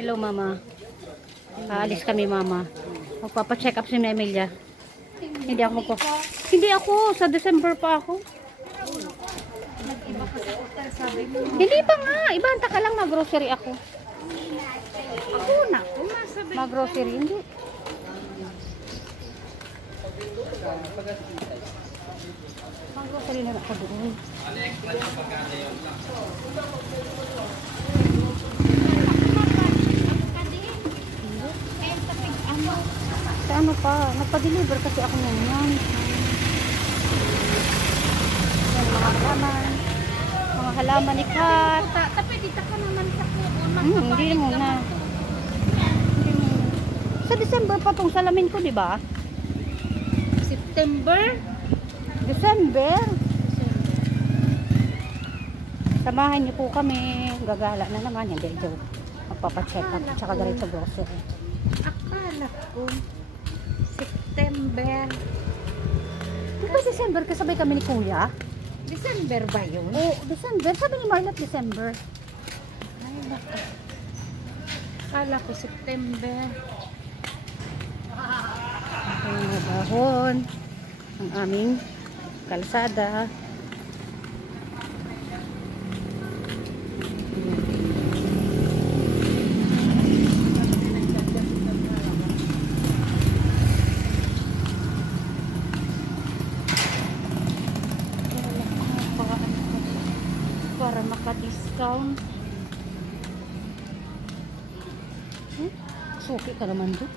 Hello, mama. Aalis kami, mama. Magpapacheck up si Emilia. Hindi ako magpo. Hindi ako. Sa December pa ako. Hindi pa nga. Ibanta ka lang. Mag-grocery ako. Ako na. Mag-grocery. Hindi. Mag-grocery na ako doon. Sa ano pa? Nagpa-deliver kasi ako ngayon. Yan, mga halaman. Mga halaman ni Kat. Tapi dito ka naman sa kuon. Hindi muna. Hindi muna. Sa December pa tong salamin ko, di ba? September. December. Samahan niyo po kami. Gagala na naman. Hindi, joke. Magpapacheck up. Tsaka diretso grocery. Akala ko September. Di ba December kasabay kami ni Kuya? December ba yun? Oo, December. Sabi ni Marlot, December. Ay, naku. Akala ko September. Ang mga dahon. Ang aming kalsada. Para maka-discount. Suki ka naman doon.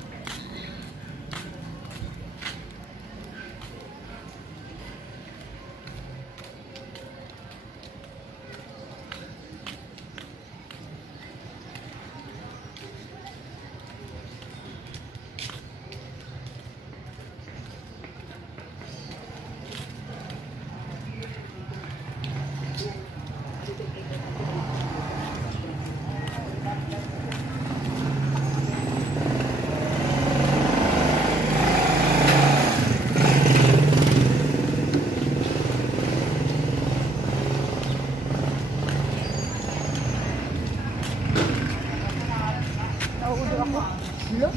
Nauulo ako. Hello?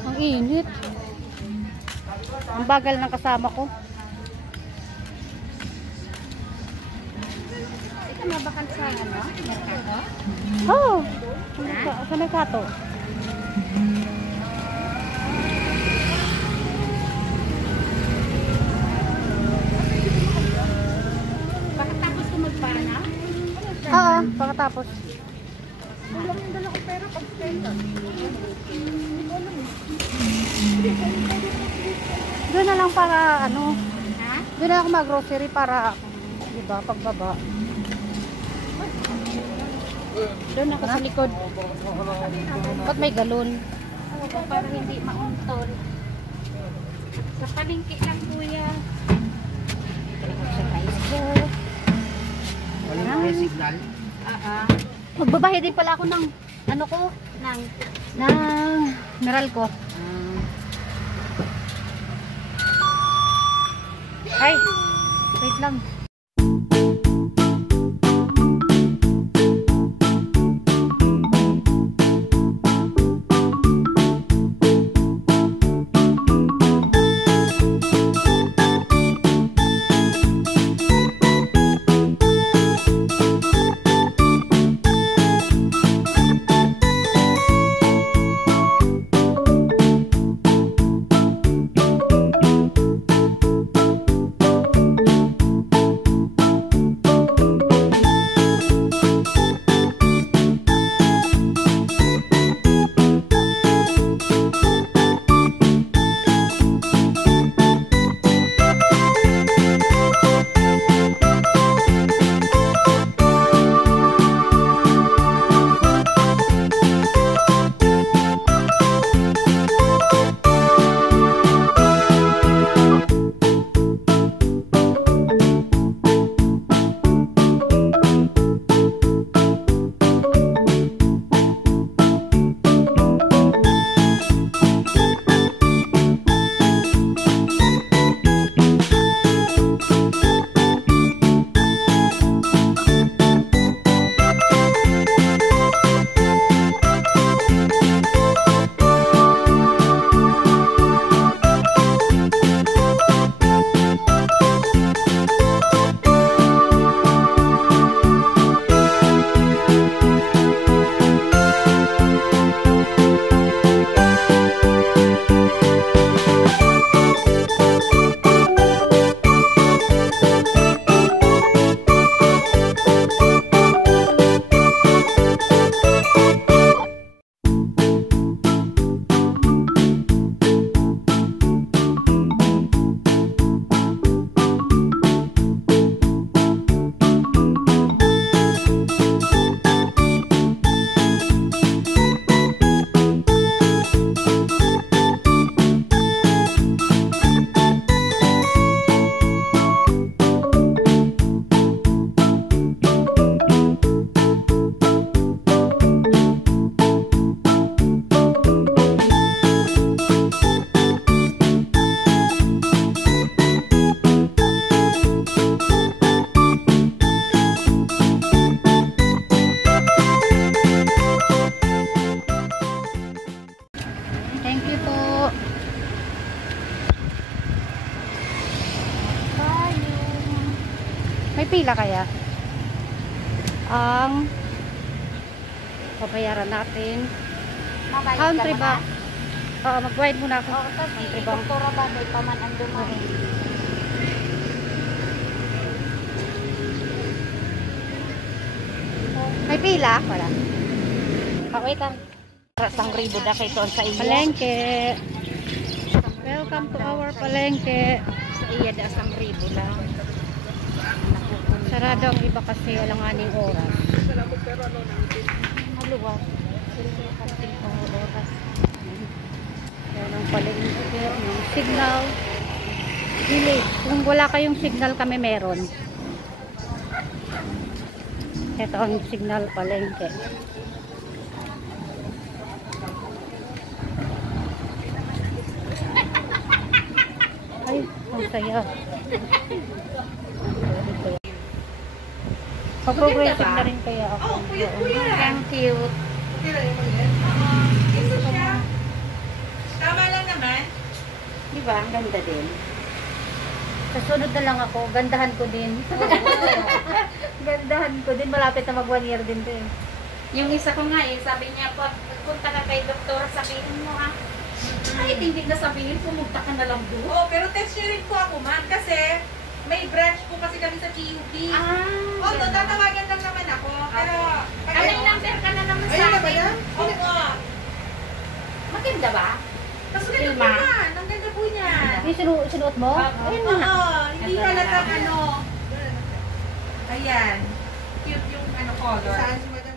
Ang init. Ang bagal ng kasama ko. Ito mabakal sa ano? Merkado? Oh! Sa Mercato. Pagkatapos ko magpana? Oo, pagkatapos. Wala yung dala ko pera pag pera. Doon na lang para ano, Ha? doon na ako mag-grocery para, di ba, pagbaba. Doon ako sa likod. Ba't may galon? Para hindi mauntol. Sa palengke lang, kuya. Sa tricycle. Walang may signal. Magbabayad din pala ako ng, ano ko, ng meral ko. Ay, wait lang. May pila kaya? Ang babayaran natin. Mabayad Country ka ba? naman. Oo, mag-wide muna ako. Oo, kasi Country bank. doktora ba, may paman ang dumain. May pila? Wala. Wait lang. Rasang ribo na kayo doon sa iyo. Palengke. Welcome to our palengke. Sa iya da asang ribo lang. Sarado ang iba kasi walang aning oras. Maluwa. Sila kanting oras. Yan ang palengke, yung signal. Village. Kung wala kayong signal kami meron. Ito ang signal palengke. Ay, ang saya. Pag-progressive na rin kaya ako. Ang cute. Tama lang naman. Di ba? Ang ganda din. Sa sunod na lang ako, gandahan ko din. Gandahan ko din. Malapit na mag 1 year din to eh. Yung isa ko nga sabi niya, pag punta ka kay doktor, sabihin mo ha. Ay, hindi na sabihin, pumunta ka na lang doon. Oo, pero test-sharing ko ako, ma'am, kasi may branch po kasi kami sa TUP. Although, tatawagan lang naman ako, pero... May number ka na naman sa Ayun na ba akin. yan? Oo. Maganda ba? Mas ganda po Ilma. yan. Ang ganda po niyan. Yung sinuot mo? Ayun Oo, na. hindi Ito halatang na. ano. Ayan. Cute yung ano color. Saan si Madam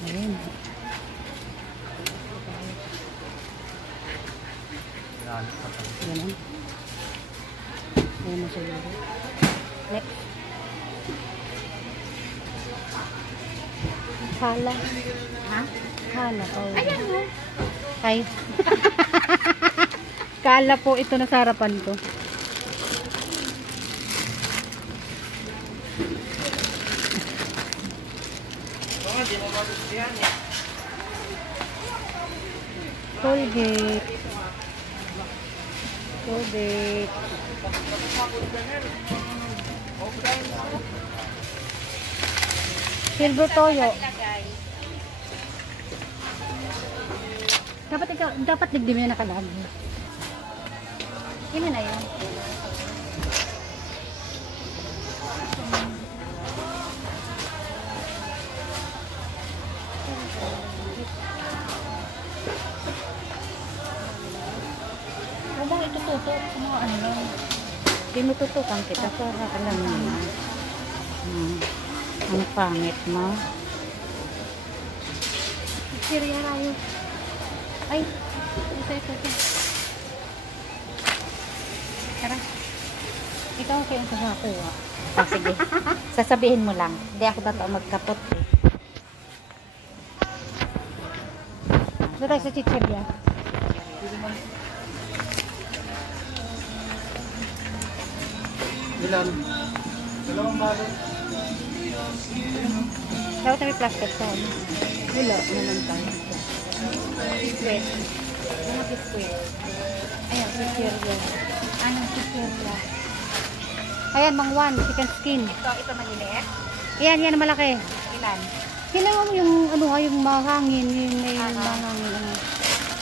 Ayun. Ganun. Ayun na siguro. Next. Hala. Ha? Hala. Oh. Ayan mo. Ay. Kala po ito na sa harapan ko. Colgate. Colgate. Silver toyo. Ilagay. Dapat digdim yan nakalagay. Yun na yun. Huwag mong itututok sa mga ano lang. Tinututukan kita para alam mo na. Ang pangit mo. Siriya rayo. Ay, ito. Tara. Ikaw kayong kakakuha. Ah, sige. Sasabihin mo lang. Hindi ako dato magkapot eh. Doon tayo sa chichirya. Ilan? Dalawang balot. Dapat may plastic sa ano. Wala naman tayo. Biskwit. Mga biskwit. Ayan, chichirya. Anong chichirya? Ayan, mangwan, chicken skin. Ito maliliit? Ayan, yan ang malaki. Ilan? Kailangan mo yung ano ha, yung mahangin, yung may mahangin. Ano.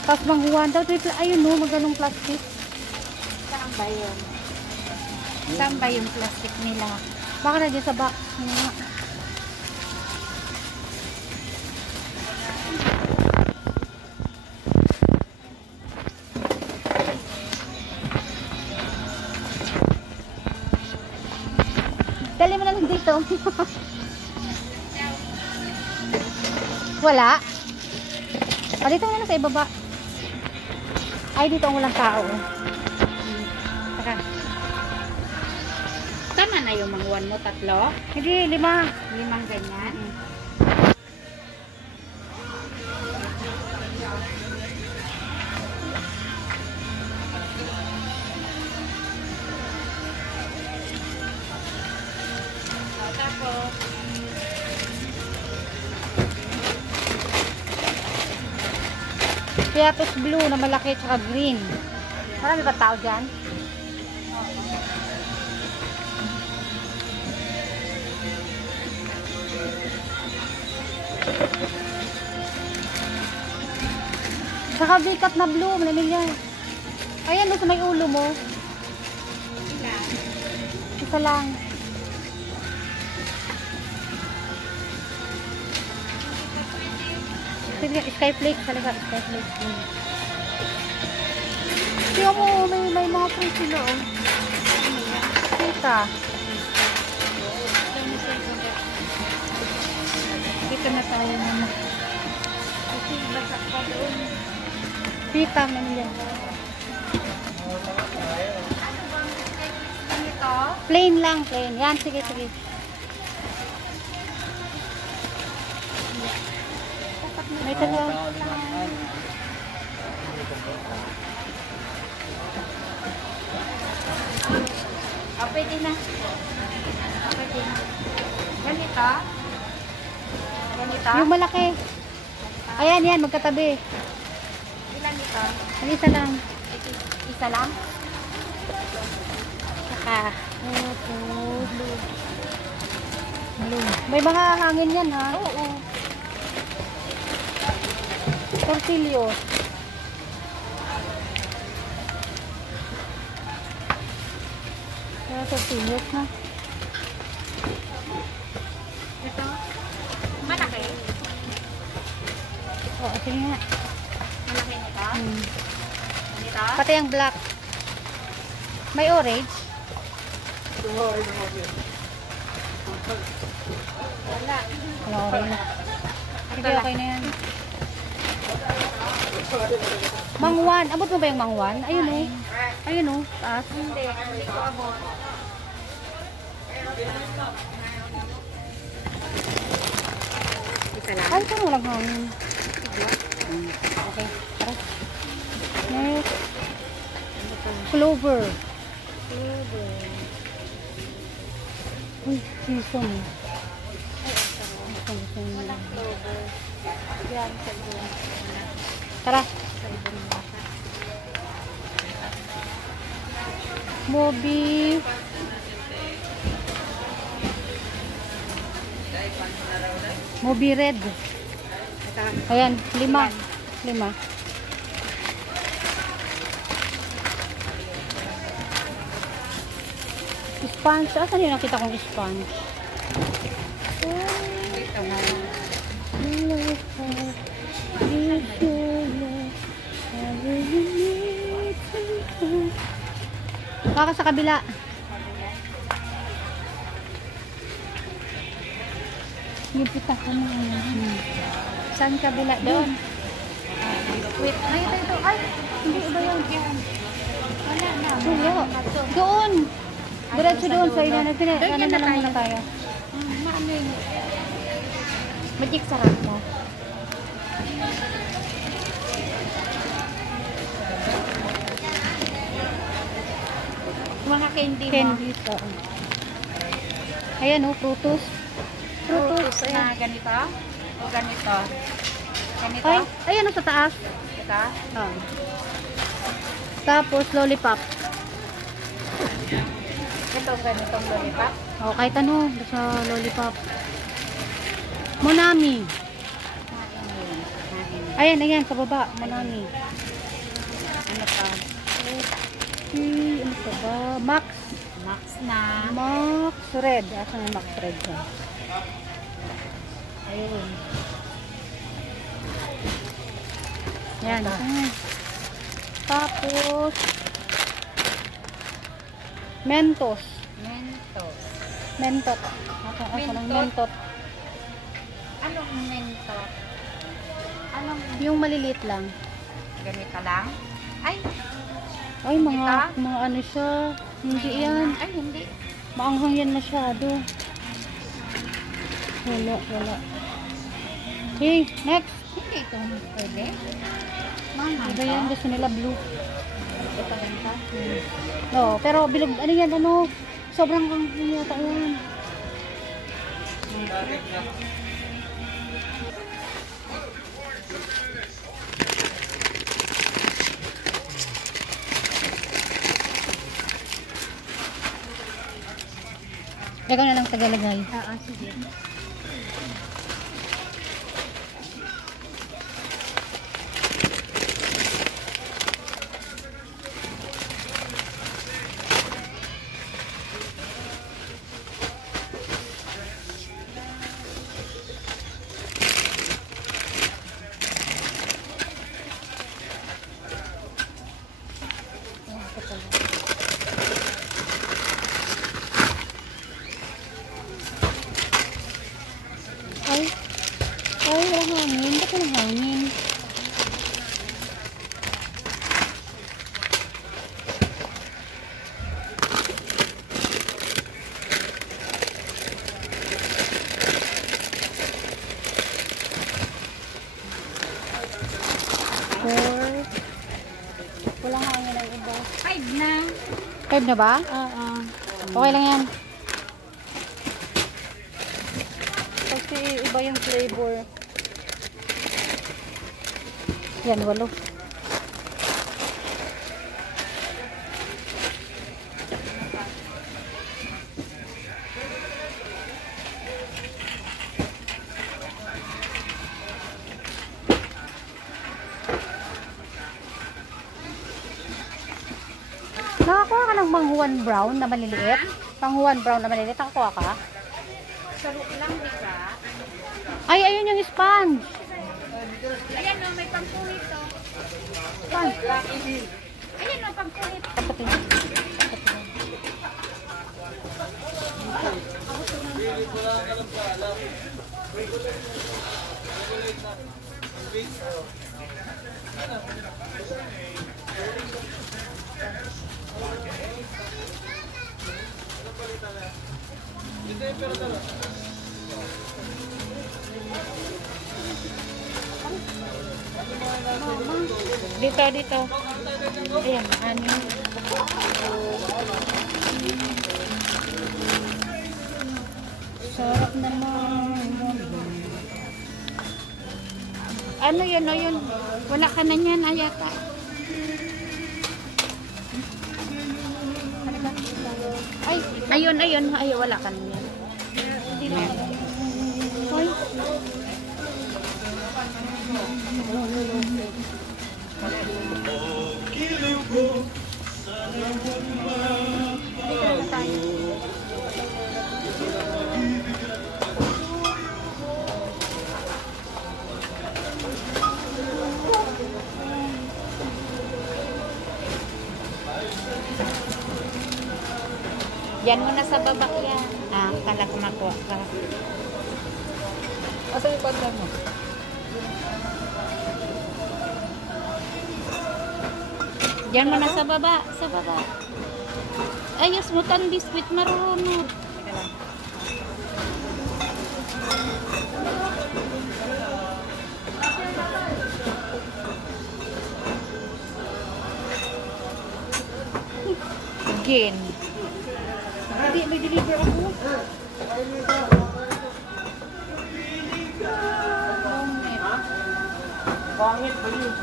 Tapos mangwan, daw ayun no, maganong plastic. Saan ba yun? Saan ba yung plastic nila? Baka na dyan sa box. Dali mo na lang dito. Wala. Dito mo na sa ibaba. Ay, dito ang walang tao. Saka. Tama na yung mangwan mo, 3? Hindi, 5. 5 ganyan? Tapos, Piatos blue na malaki tsaka green. Marami ba tao dyan? Saka bikat na blue, Emilia. Ayan, sa may ulo mo. Isa lang. Sige, Skyflake. Talaga, Skyflake. Tiyo mo, may mga print sila, oh. Kita. Dito na tayo muna. Kasi basak pa doon. Kita, Emilia. Ganito? Plain lang, plain. Yan, sige, sige. May talo. Pwede na. Pwede na. Ganito? Ganito? Yung malaki. Ayan, yan, magkatabi. Ilan ito? Ang isa lang. Isa lang? Saka. Blue. May mga hangin yan, ha? Oo. Tortillo. Tortillos na. Ito? Malaki? Oo, sige nga. Malaki nito? Ganito? Pati ang black. May orange. Wala. Wala orange. Sige, okay na yan. Mangwan. Abot mo ba yung mangwan? Ayun, oh. Ayun, oh. Taas. Hindi. Hindi ko abot. Isa lang? Ay, parang walang hangin. Okay. Tara. Next. Clover. Uy, season. Walang clover. Yan, sa doon. Tara. Mobi. Mobi red. Ayan, 5. 5. Sponge. Asan yung nakita kong sponge? Ito na lang. Baka sa kabila. Yung pita ko na. Saan kabila? Doon. Wait, ay, ito. Ay, Hindi, iba yun. wala na. Wala. Doon. Diretso doon. So, ano na Doon lang muna tayo. Maano yun? Magic sarap mo. Mga candy mo. Candy to. Ayan, oh, frutos. Frutos na ganito? O ganito? Ganito? Ay, ayan, oh, sa taas. Ito? Oh. Tapos, lollipop. Ito ganitong lollipop? Oh, kahit ano, sa lollipop. Monami. Ayan, ayan, sa baba. Monami. Ano pa? Ano pa ba? Max. Max na. Max Red. Asan yung Max Red ka? Ayun. Yan. Tapos, Mentos. Mentos. Mentot. Asan ang mentot? Anong mentos? Anong Yung maliliit lang. ganito lang? Ay, Ay, mga ano siya. Hindi yan. ay hindi. Maanghang yan masyado. Wala. Okay, next. Hindi ito pwede. Mama, Iba yan, gusto nila blue. ito ganito. No, pero bilog, ano yan, ano, sobrang ang yata yan. Ikaw na lang tagalagay. Oo, sige. Ay, walang hangin. Ba't walang hangin? Four. Walang hangin ang iba. 5 na. 5 na ba? Oo. Okay lang yan. Kasi iba yung flavor. Yan, 8. Nakakuha ka ng panghuan brown na maliliit? Panghuan brown na maliliit, nakakuha ka? Sarap lang, di ba? Ay, ayun yung sponge. Ayan o, may pangkulit to. Sponge. Ayan o, pangkulit. Tapatin. Dito. Ayan, ano. Sarap naman. Ano yun, o yun? Wala ka na niyan, ayata. Ay, ayun. Ay, wala ka na niyan. Hindi na. Ay. Yan mo na sa baba yan. Ah, kala ko makuha ka. Asa yung pandan mo? Diyan mo na sa baba. Sa baba. Ayos mo tan biskuit marunod. Again. Hindi, may deliver ako. Pangit ba yun?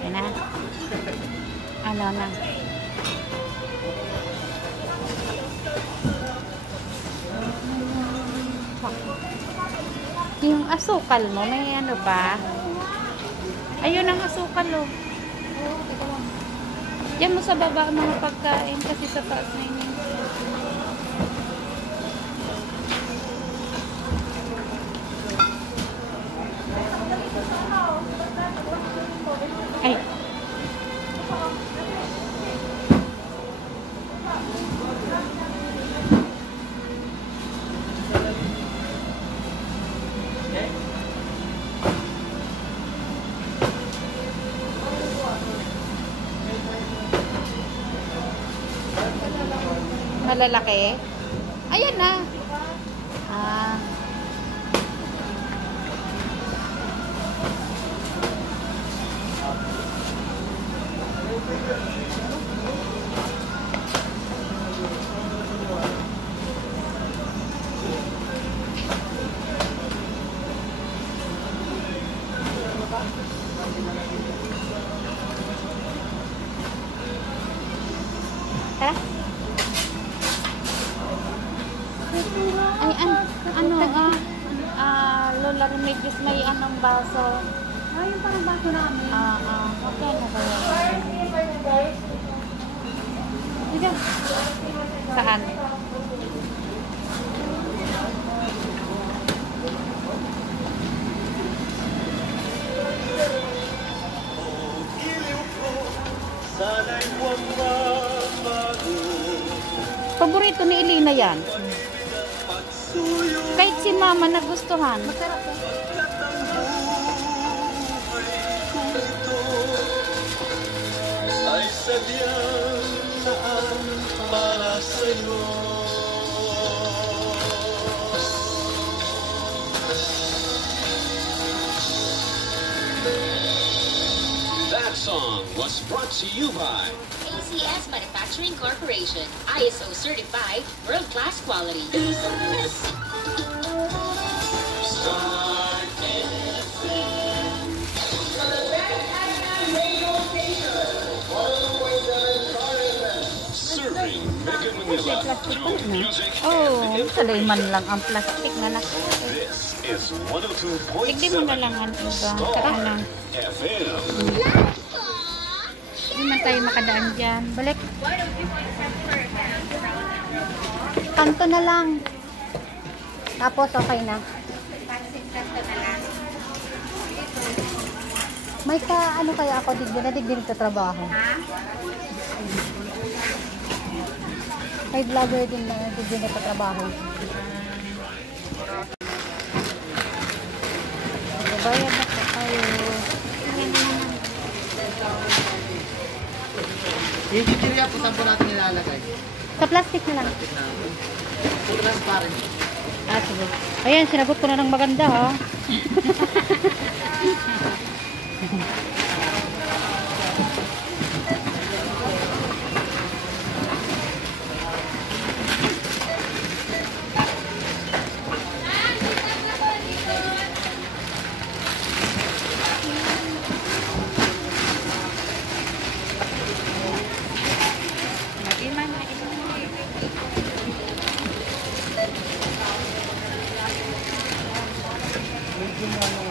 Yan na. Ano na. Yung asukal mo, may ano ba? Ayun ang asukal, oh. Diyan mo sa baba ang mga pagkain kasi sa taas na yun. Ay. Malalaki? Ayan na. Ah. Tara. Ay, Lola Remedios may anong baso. Ay, yung parang baso namin. Okay na ba yan? Dito. Saan? Paborito ni Elena yan. Kahit si Mama nagustuhan. Masarap eh. Ay sadyang saan para sa'yo. That song was brought to you by ACS Manufacturing Corporation, ISO certified, world-class quality. Serving Mega Manila. Good music. Oh, saday man lang ang plastic na nasa. This is 102.7 Tigdi mo na lang ang iba. Saka lang. FM. Hindi man tayo makadaan dyan. Balik. Kanto na lang. Tapos okay na. May ka ano kaya ako digdi sa trabaho. May vlogger din na digdi sa trabaho. Bayad na po tayo. Yung chichirya po, saan po natin nilalagay? Sa plastic na lang. So, transparent. Sige. Ayan, sinagot ko na ng maganda ha. Medyo mo